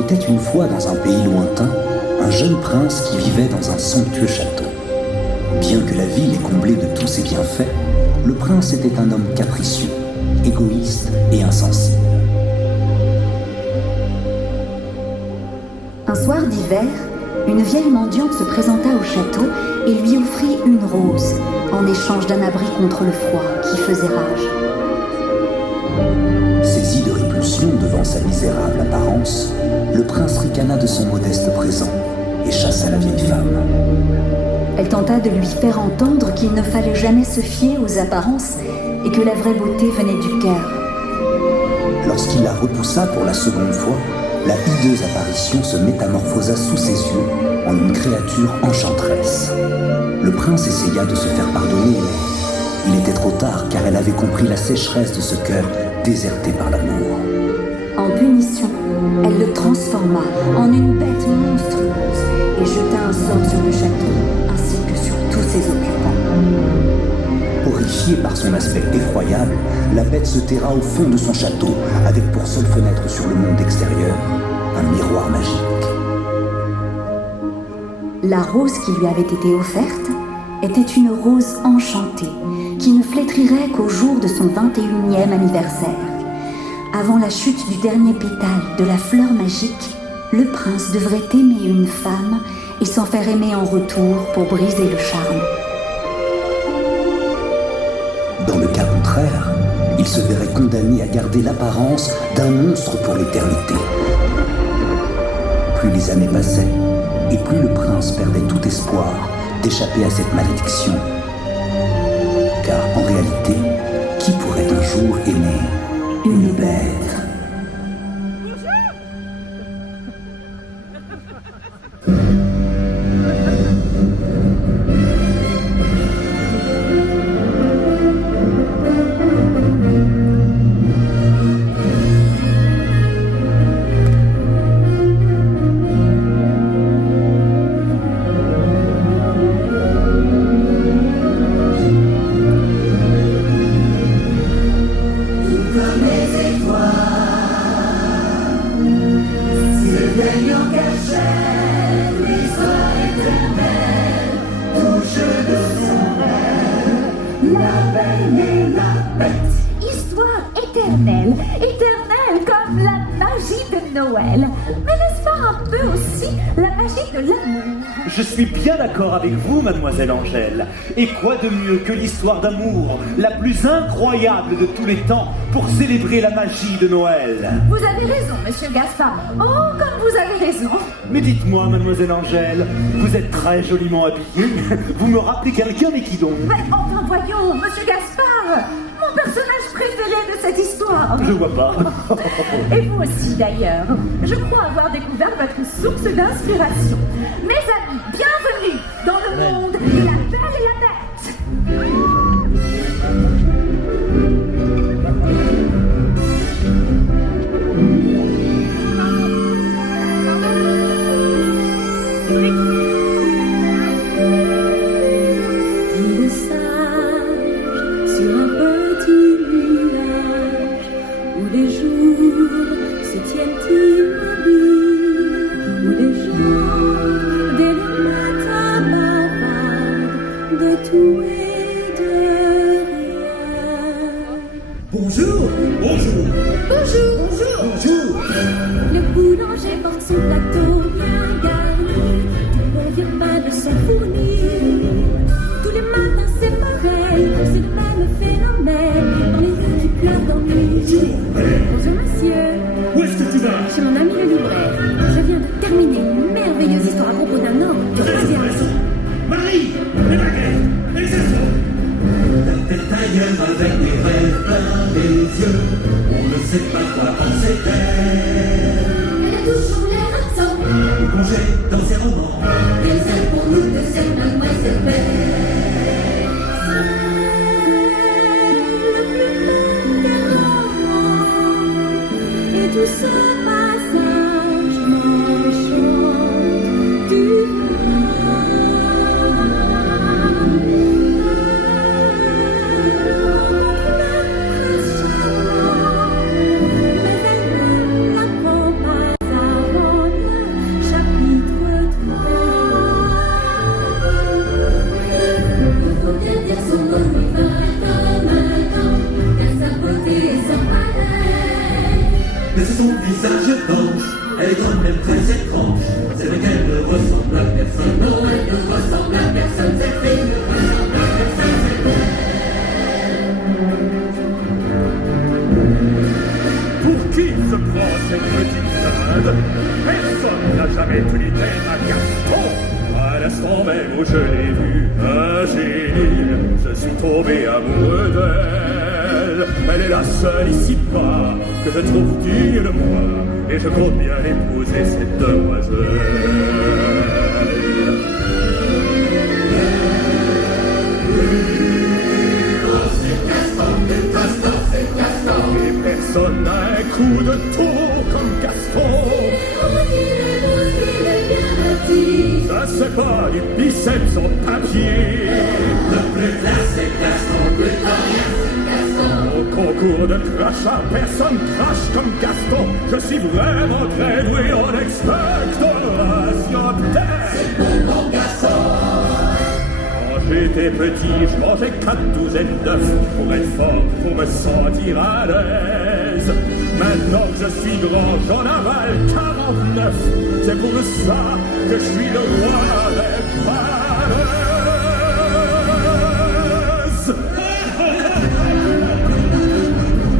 était une fois dans un pays lointain un jeune prince qui vivait dans un somptueux château. Bien que la ville est comblée de tous ses bienfaits, le prince était un homme capricieux, égoïste et insensible. Un soir d'hiver, une vieille mendiante se présenta au château et lui offrit une rose en échange d'un abri contre le froid qui faisait rage. Saisi de répulsion devant sa misérable apparence, le prince ricana de son modeste présent et chassa la vieille femme. Elle tenta de lui faire entendre qu'il ne fallait jamais se fier aux apparences et que la vraie beauté venait du cœur. Lorsqu'il la repoussa pour la seconde fois, la hideuse apparition se métamorphosa sous ses yeux en une créature enchanteresse. Le prince essaya de se faire pardonner, mais il était trop tard car elle avait compris la sécheresse de ce cœur déserté par l'amour. En punition, elle le transforma en une bête monstrueuse et jeta un sort sur le château ainsi que sur tous ses occupants. Horrifiée par son aspect effroyable, la bête se terra au fond de son château, avec pour seule fenêtre sur le monde extérieur un miroir magique. La rose qui lui avait été offerte était une rose enchantée qui ne flétrirait qu'au jour de son 21e anniversaire. Avant la chute du dernier pétale de la fleur magique, le prince devrait aimer une femme et s'en faire aimer en retour pour briser le charme. Dans le cas contraire, il se verrait condamné à garder l'apparence d'un monstre pour l'éternité. Plus les années passaient, et plus le prince perdait tout espoir d'échapper à cette malédiction. Car en réalité, qui pourrait un jour aimer une bête ? Éternelle comme la magie de Noël. Mais n'est-ce pas un peu aussi la magie de l'amour? Je suis bien d'accord avec vous, mademoiselle Angèle. Et quoi de mieux que l'histoire d'amour, la plus incroyable de tous les temps, pour célébrer la magie de Noël? Vous avez raison, monsieur Gaspard. Oh, comme vous avez raison. Mais dites-moi, mademoiselle Angèle, vous êtes très joliment habillée. Vous me rappelez quelqu'un, mais qui donc? Mais enfin, voyons, monsieur Gaspard, mon personnage préféré de cette histoire. Je vois pas. Et vous aussi, d'ailleurs. Je crois avoir découvert votre source d'inspiration. Mes amis, bienvenue dans le monde de la Belle et la Bête. Ville sage sur un petit nuage où les jours se tiennent immobiles, où les gens dès le matin bavardent de tout et de rien. Bonjour, bonjour, Bonjour, bonjour. le boulanger porte son plateau bien garni, du bon repas de son fournir. Tous les matins c'est pareil, c'est le même phénomène dans les rues qui pleurent d'ennui. Bonjour monsieur, Où est-ce que tu vas? chez mon ami le libraire. Je viens de terminer une merveilleuse histoire à propos d'un homme de radiation. Marie, les baguettes, les assauts. T'es ailleurs avec des rêves plein les yeux. On ne sait pas quoi penser d'elle. Elle a toujours l'air absente, Au congé dans ses romans. des ailes pour nous de cette mademoiselle belle. Et tout ce passage m'enchante du mais c'est son visage blanche. Elle est grande, même très étrange. C'est vrai qu'elle ne ressemble à personne. Non, elle ne ressemble à personne. Cette fille ne ressemble à personne. C'est elle. Pour qui se prend cette petite dinde? Personne n'a jamais tenu tête à Gaston. À l'instant même où je l'ai vue, un génie, je suis tombé amoureux d'elle. Elle est la seule ici-bas que je trouve digne de moi, et je compte bien épouser cette demoiselle. Et personne n'a un coup de tour comme Gaston. Ça c'est pas du biceps en papier. Le plus classe, c'est Gaston. Plus rien, c'est Gaston. Au concours de crachat, personne crache comme Gaston. Je suis vraiment très doué en expectoration. C'est bon Gaston. Quand j'étais petit, je mangeais 4 douzaines d'œufs pour être fort, pour me sentir à l'aise. Maintenant que je suis grand, j'en avale 49. C'est pour ça que je suis le roi des palaises.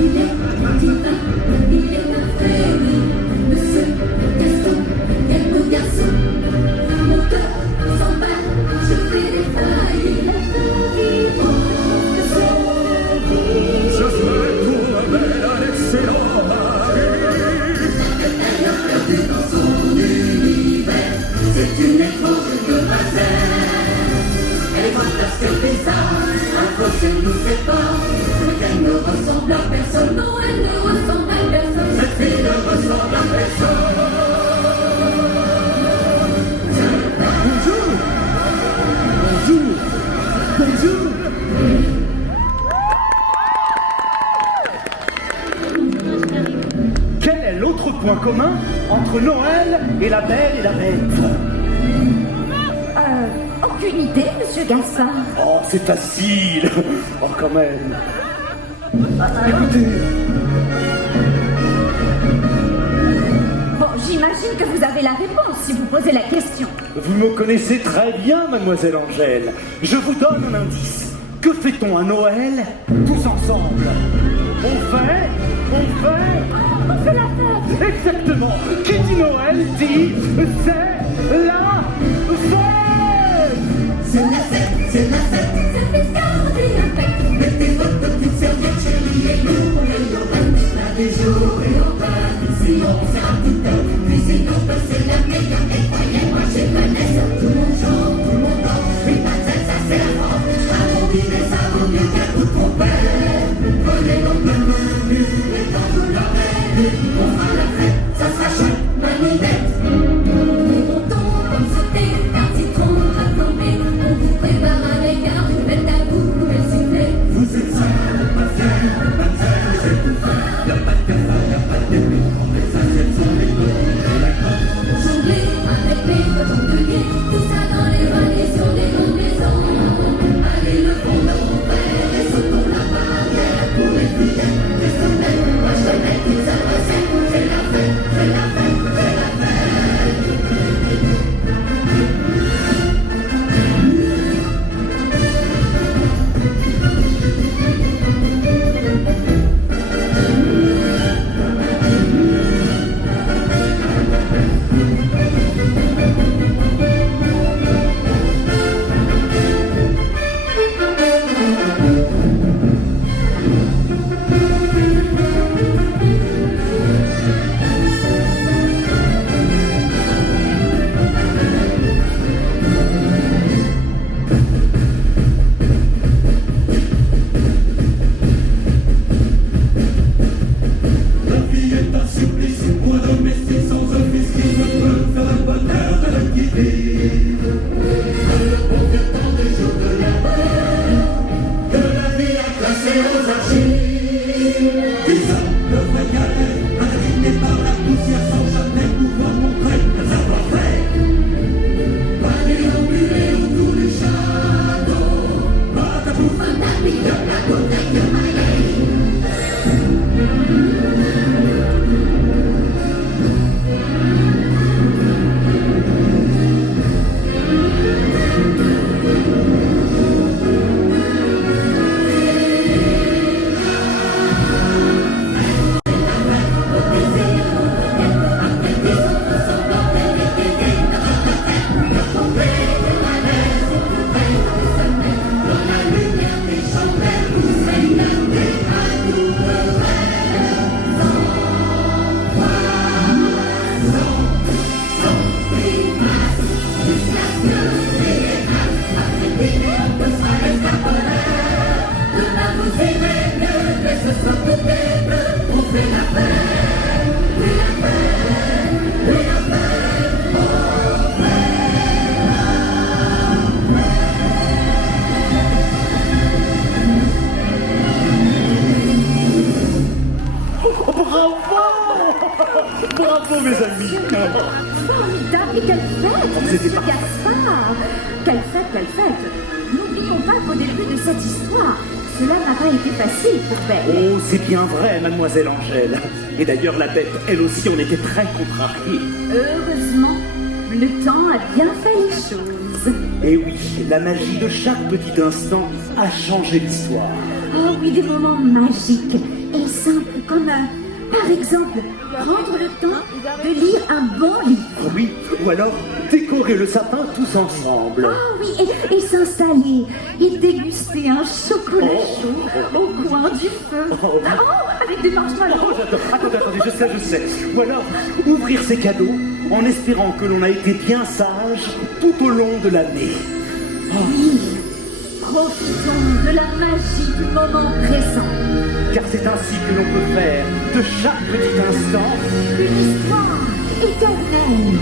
Il est divin, il est infini, Monsieur Gaston, quel beau garçon. Mon cœur s'emballe, je fais des failles. Je ferai pour un bel, un excellent mari. Perdu dans son univers, c'est une étrange demoiselle. Elle est fantastique, bizarre, un fossé nous sépare. Mais elle ne ressemble à personne, non, elle ne ressemble à personne. Cette fille ne ressemble à personne. Bonjour. Bonjour. Bonjour. Quel est l'autre point commun entre Noël et la Belle et la Bête? Aucune idée, monsieur Gaspard. Oh, c'est facile. Oh, quand même. Écoutez. Bon, j'imagine que vous avez la réponse si vous posez la question. Vous me connaissez très bien, mademoiselle Angèle. Je vous donne un indice. Que fait-on à Noël tous ensemble? On fait On fait la fête. exactement. Qui dit Noël dit c'est la fête. C'est la fête, c'est la fête. Ça fait scarder un bec. Mettez votre petite serviette chérie et nous on est le rêve. Plein des jours et on va. Sinon on sert un petit peu. Puis sinon c'est la meilleure. Et croyez-moi chez Vanessa, tout le monde chante, tout le monde danse. Oui, mademoiselle, ça c'est la France. À mon dîner, ça vaut mieux qu'un coup de trompette. Prenez donc le menu, et quand vous l'aurez vu, on fera la fête, ça sera chouette, manivette. Les montants comme sauter, un citron à flamber. On vous prépare un écart, faites à vous le sifflet. Vous êtes seul, mademoiselle, mademoiselle, vous êtes tout seul. Y'a pas de cafard, y'a pas de début, les assiettes sont les deux. Jongler avec mes cotonniers, tout ça dans les vallées sur des grandes maisons. Allez, le vent dans verre et sautons la barrière pour les fillettes, les sonnettes, vachenettes, les adressettes. C'est la fête, c'est la fête, c'est la fête. La vie est un supplice, moi domestique sans office qui ne peut faire le bonheur de l'homme qui vit. Le bon vieux temps des jours de la paix, que la vie a classé aux archives. 10 ans de vraie galère, indigné par la poussière sans jamais pouvoir montrer le savoir-faire. Pas déambulé autour du château, pas ta bouffe, un tapis de la bouteille de Malais. ce soir peut-être on fait la fête. Oui, la fête, oui, la fête. Bravo! Bravo, mes amis! Formidable, et quelle fête, monsieur Gaspard! Quelle fête! N'oublions pas qu'au début de cette histoire, cela n'a pas été facile pour Belle. Oh, c'est bien vrai, mademoiselle Angèle. Et d'ailleurs, la bête, elle aussi, on était très contrariés. Heureusement, le temps a bien fait les choses. Et oui, la magie de chaque petit instant a changé l'histoire. Oh oui, des moments magiques et simples comme par exemple, prendre le temps de lire un bon livre. Oui, ou alors décorer le sapin tous ensemble. Oh oui, et s'installer et déguster un chocolat chaud au coin du feu. Oh, avec des marshmallows. Oh, j'adore. Attendez, je sais. Ou alors ouvrir ses cadeaux en espérant que l'on a été bien sage tout au long de l'année. Oui, profitons de la magie du moment présent. Car c'est ainsi que l'on peut faire de chaque petit instant une histoire éternelle.